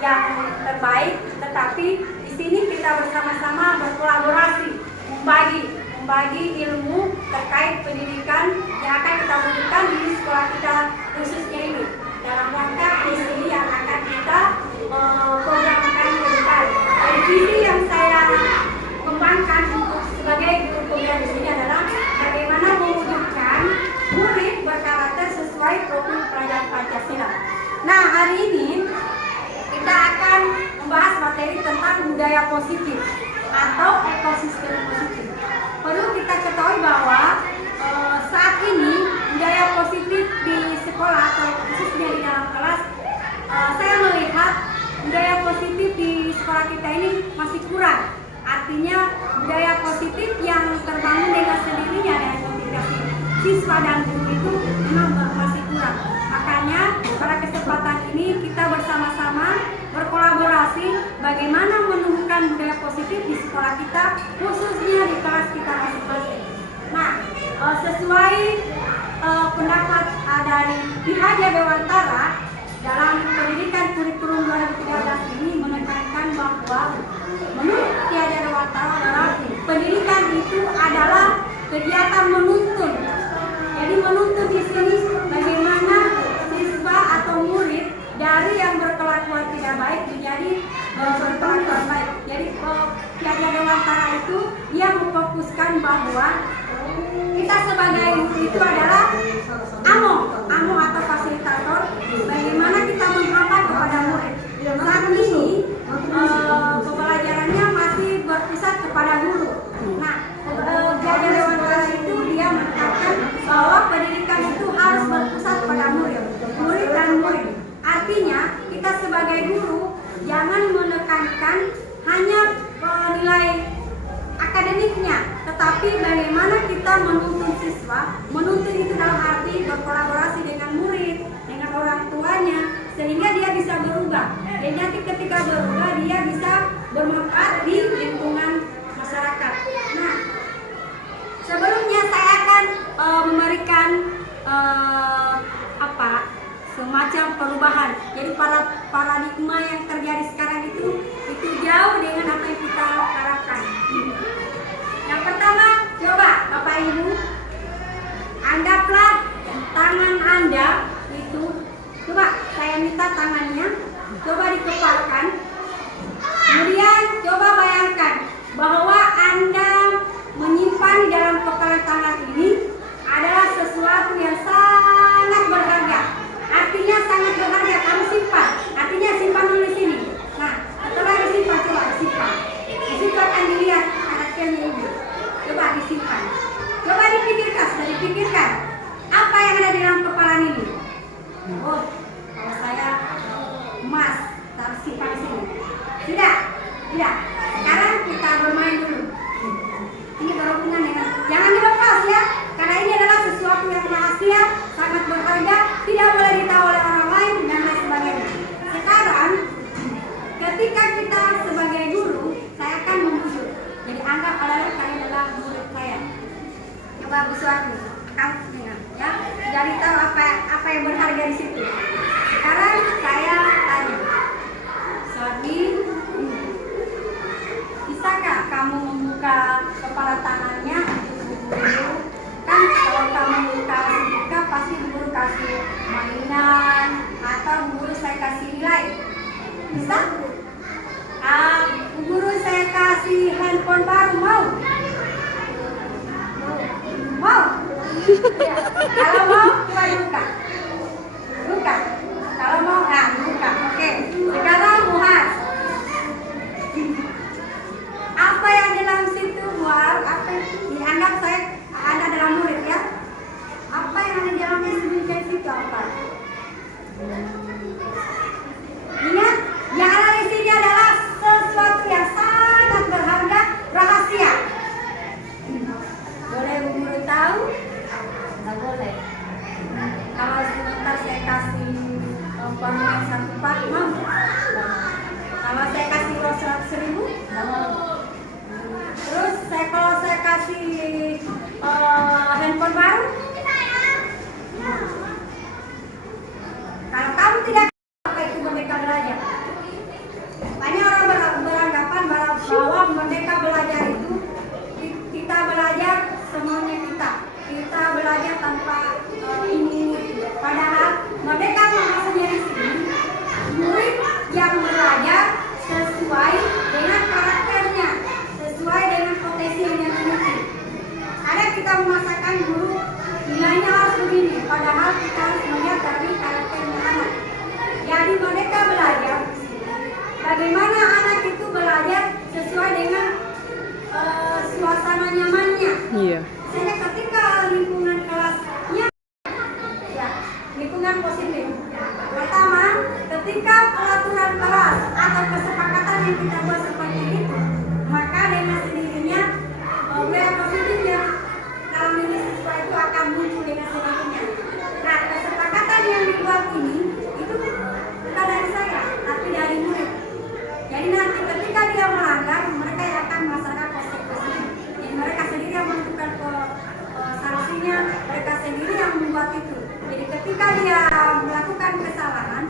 yang terbaik, tetapi di sini kita bersama-sama berkolaborasi membagi ilmu terkait pendidikan yang akan kita berikan di sekolah kita khususnya ini dalam rangka visi yang akan kita programkan ke depan. Dari visi yang saya kembangkan untuk sebagai guru pembimbing di sini adalah bagaimana mewujudkan murid berkarakter sesuai profil pelajar Pancasila. Nah, hari ini kita akan membahas materi tentang budaya positif atau ekosistem positif. Perlu kita ketahui bahwa saat ini budaya positif di sekolah atau khususnya di dalam kelas, saya melihat budaya positif di sekolah kita ini masih kurang. Artinya budaya positif yang terbangun dengan sendirinya dari komunikasi siswa dan guru itu memang masih kurang. Makanya pada kesempatan ini kita bersama-sama berkolaborasi bagaimana menumbuhkan budaya positif di sekolah kita, khususnya di kelas kita masing-masing. Nah, sesuai pendapat dari pihak Dewantara dalam pendidikan kurikulum 2013 ini menekankan bahwa menurut Tiada Dewantara adalah pendidikan itu adalah kegiatan menuntun. Jadi menuntun di sini bagaimana siswa atau murid dari yang berkelakuan tidak baik menjadi berkelakuan baik. Jadi Tiada Dewantara itu dia memfokuskan bahwa kita sebagai guru itu adalah amo atau fasilitator, bagaimana kita menghambat kepada murid. Saat ini pembelajarannya masih berpusat kepada guru. Nah, Tiada Dewantara itu dia menekankan bahwa pendidikan itu harus berpusat pada murid dan murid. Artinya kita sebagai guru jangan menekankan hanya nilai akademiknya, tetapi bagaimana kita menuntun siswa, menuntun itu dalam arti berkolaborasi dengan murid, dengan orang tuanya, sehingga dia bisa berubah. Dan nanti ketika berubah dia bisa bermanfaat di lingkungan masyarakat. Nah, sebelumnya saya akan memberikan semacam perubahan. Jadi paradigma yang terjadi sekarang itu jauh dengan apa yang kita harapkan. Yang pertama, coba Bapak Ibu anggaplah tangan Anda itu, coba saya minta tangannya, coba dikepalkan. Kemudian coba bayangkan bahwa Anda menyimpan di dalam kepalan tangan ini adalah sesuatu yang sangat berharga. Artinya sangat berharga, kamu simpan. Artinya simpan dulu di sini. Nah, setelah disimpan, coba disimpan. Disimpan akan dilihat karakternya ibu. Coba disimpan. Coba dipikirkan, sudah dipikirkan. Apa yang ada di dalam kepala ini? Oh, kalau saya emas, harus simpan di sini. Tidak, tidak. Sekarang kita bermain dulu. Ini berhubungan dengan, jangan dilepas ya, karena ini adalah sesuatu yang rahasia, sangat berharga, tidak boleh ditahu oleh orang lain dan lain sebagainya. Sekarang, ketika kita sebagai guru, saya akan membujuk. Jadi anggap kalian adalah murid saya. Coba busuanmu, kamu dengar, ya. Jadi tahu apa yang berharga di situ. Sekarang saya tanya, Sodi, bisakah kamu membuka kepala tangannya untuk guru? Kan kalau kamu buka pasti guru kasih mainan atau guru saya kasih nilai. Bisa? Guru saya kasih handphone baru, mau? Mau? Ya. Kalau mau, coba buka. Buka. Kalau mau, buka. Oke. Sekarang Muhas. Apa yang di dalam situ, Muhas? Apa yang dianggap saya ada dalam murid ya? Apa yang ada di dalam situ apa? Ingat, yang ada di sini adalah sesuatu yang sangat berharga, rahasia. Boleh guru tahu? Tidak boleh. kita memaksakan guru nilainya harus begini, padahal kita harus melihat dari karakternya anak. Jadi mereka belajar bagaimana anak itu belajar sesuai dengan suasana nyamannya. Iya. Misalnya ketika lingkungan kelasnya, ya, lingkungan positif. Pertama, ketika peraturan kelas atau kesepakatan yang kita buat seperti itu, maka dengan sendirinya nilai positifnya dalam diri siswa itu akan muncul dengan sendirinya. Nah, kesepakatan yang dibuat ini itu bukan dari saya, tapi dari murid. Jadi nanti ketika dia melanggar, mereka yang akan merasakan konsekuensinya. Jadi mereka sendiri yang menentukan sanksinya, mereka sendiri yang membuat itu. Jadi ketika dia melakukan kesalahan,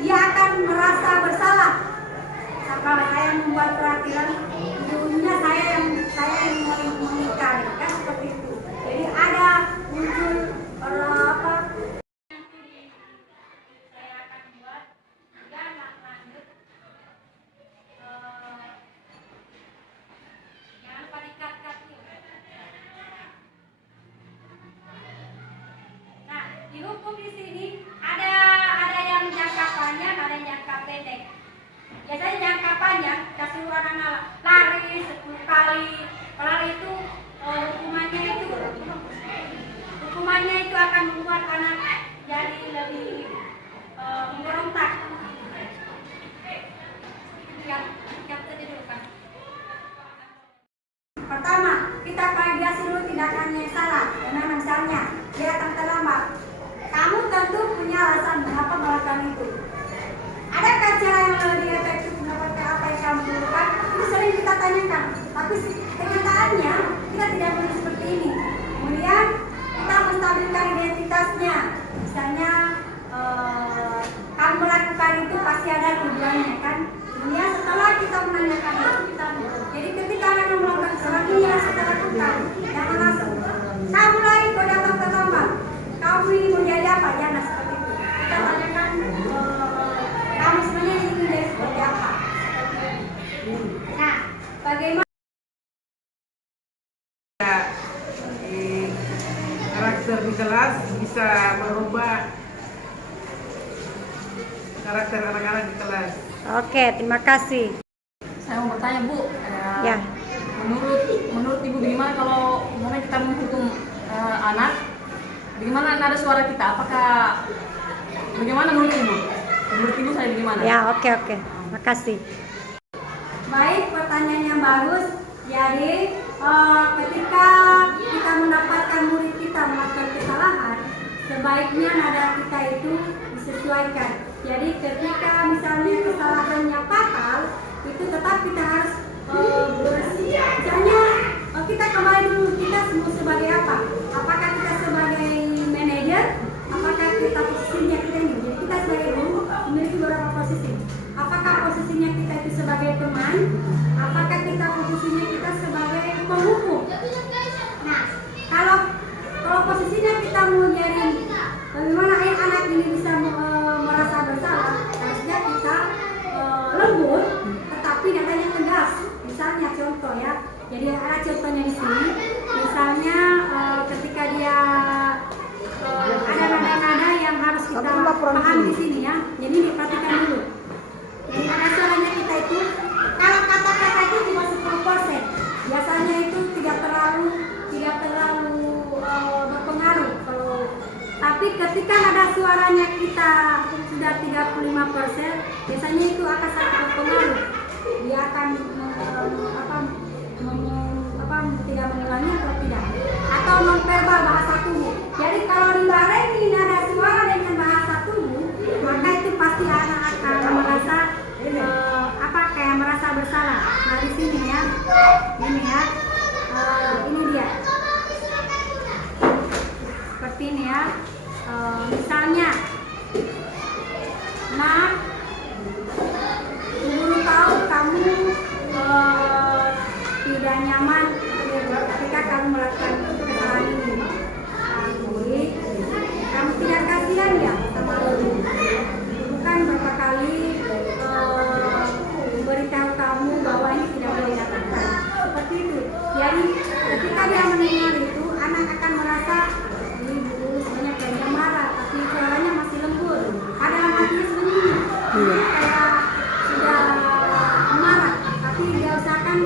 dia akan merasa bersalah. Kalau saya membuat peraturan, ujungnya saya yang mengingkari, kan seperti itu. Jadi ada muncul apa? Saya akan buat dan lanjut. Jangan lupa dikat-kat. Nah, di hukum di sini ada yang jangka panjang, ada yang jangka pendek. Biasanya jangka panjang, kita suruh anak-anak lari 10 kali. Kalau itu hukumannya itu akan membuat anak jadi lebih memberontak. Yang tadi dulu kan. Pertama, kita validasi dulu tindakannya yang salah. Karena misalnya dia datang terlambat, kamu tentu punya alasan mengapa melakukan itu. Adakah cara yang lebih efektif mendapatkan apa yang kamu butuhkan? Itu sering kita tanyakan, tapi kenyataannya kita tidak boleh seperti ini. Kemudian kita menstabilkan identitasnya. Misalnya kamu melakukan itu pasti ada tujuannya kan. Kemudian setelah kita menanyakan itu, kita jadi ketika anak melakukan kesalahan ini yang kita lakukan, jangan langsung kamu lagi kau datang terlambat, kamu ini mau jadi apa? Jangan seperti itu. Kita tanyakan kamu sebenarnya ingin jadi seperti apa. Nah, bagaimana karakter di kelas bisa merubah karakter anak-anak di kelas. Oke, terima kasih. Saya mau bertanya Bu, Ya. menurut Ibu bagaimana kalau umpamanya kita menghukum anak, bagaimana nada suara kita? Apakah bagaimana menurut Ibu? Menurut Ibu saya bagaimana? Ya, oke. Makasih. Baik, pertanyaan yang bagus. Jadi, ketika kita mendapatkan murid kita melakukan kesalahan, sebaiknya nada kita itu disesuaikan. Jadi, ketika misalnya kesalahannya fatal, itu tetap kita harus misalnya kita kembali dulu, kita semua sebagai apa? Apakah kita sebagai manajer? Apakah kita posisinya kita ini? Jadi kita sebagai guru memiliki beberapa posisi. Apakah posisinya kita itu sebagai pemain? Apakah kita posisinya kita sebagai penghukum? Nah, kalau posisinya kita mau jadi bagaimana anak ini bisa merasa bersalah, harusnya kita lembut, tetapi nadanya tegas. Misalnya contoh ya, jadi ada contohnya di sini. Misalnya ketika dia ada nada-nada yang harus kita pahami di sini ya. Jadi diperhatikan dulu. Jadi ada suaranya kita itu, kalau kata-kata itu cuma 10%, biasanya itu tidak terlalu berpengaruh. Tapi ketika nada suaranya kita sudah 35%, biasanya itu akan sangat berpengaruh. Dia akan tidak mengulangi atau tidak, atau nonverbal bahasa tubuh. Jadi kalau dibarengi nada suara dengan bahasa tubuh, maka itu pasti anak akan merasa kayak merasa bersalah. Nah di sini ya, ini ya, ini dia, seperti ini ya. Misalnya, nah, guru tahu kamu tidak nyaman ketika kamu melakukan kesalahan ini. Jadi, kamu tidak kasihan ya sama guru? Bukan berapa kali memberitahu kamu bahwa ini tidak boleh dilakukan. Seperti itu. ketika dia mendengar itu, anak akan merasa ibu sebenarnya kayak dia marah, tapi suaranya masih lembut. Ada dalam hatinya sebenarnya kayak sudah marah, tapi dia usahakan